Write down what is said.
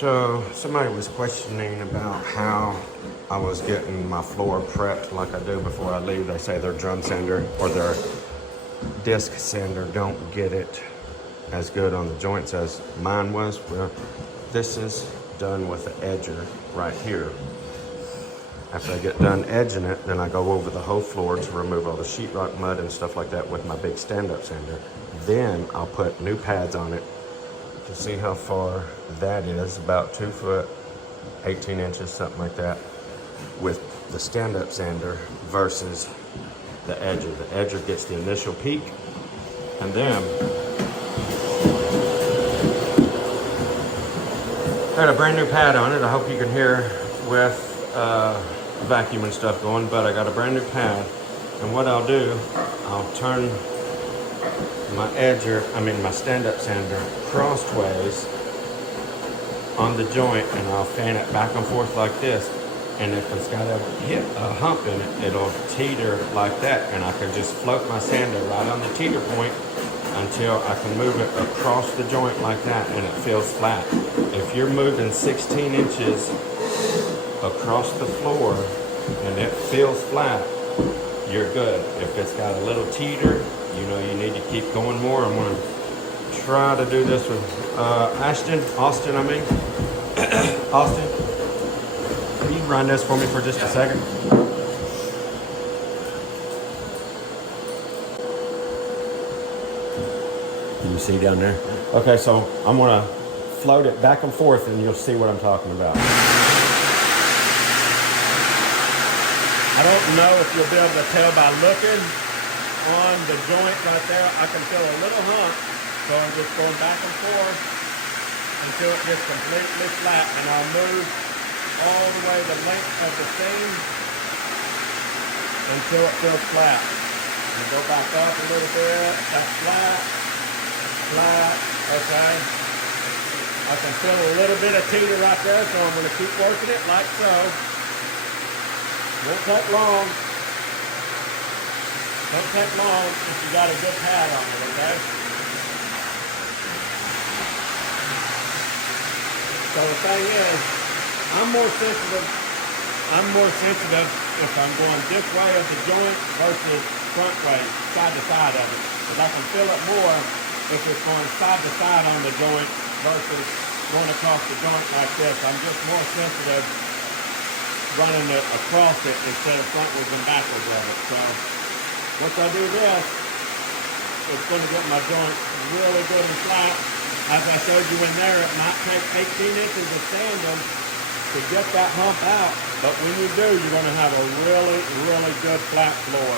So somebody was questioning about how I was getting my floor prepped like I do before I leave. They say their drum sander or their disc sander don't get it as good on the joints as mine was. Well, this is done with the edger right here. After I get done edging it, then I go over the whole floor to remove all the sheetrock mud and stuff like that with my big stand-up sander. Then I'll put new pads on it to see how far that is, about 2 foot, 18 inches, something like that, with the stand-up sander versus the edger. The edger gets the initial peak, and then got a brand new pad on it. I hope you can hear with vacuum and stuff going, but I got a brand new pad, and what I'll do, I'll turn my stand-up sander crossways on the joint, and I'll fan it back and forth like this. And if it's got a hump in it, it'll teeter like that, and I can just float my sander right on the teeter point until I can move it across the joint like that, and it feels flat. If you're moving 16 inches across the floor and it feels flat, you're good. If it's got a little teeter, you know you need to keep going more. I'm going to try to do this with Austin, Austin, can you run this for me for just a second? Can you see down there? Okay, so I'm going to float it back and forth and you'll see what I'm talking about. I don't know if you'll be able to tell by looking on the joint right there. I can feel a little hump, so I'm just going back and forth until it gets completely flat, and I'll move all the way the length of the seam until it feels flat. And go back up a little bit. That's flat, flat, okay. I can feel a little bit of teeter right there, so I'm going to keep working it like so. Won't take long. Don't take long if you got a good pad on it, okay? So the thing is, I'm more sensitive if I'm going this way of the joint versus front way, side to side of it. Because I can feel it more if it's going side to side on the joint versus going across the joint like this. I'm just more sensitive running it across it instead of frontwards and backwards of it. So once I do this, it's going to get my joint really good and flat. As I showed you in there, it might take 18 inches of sanding to get that hump out, but when you do, you're going to have a really, really good flat floor.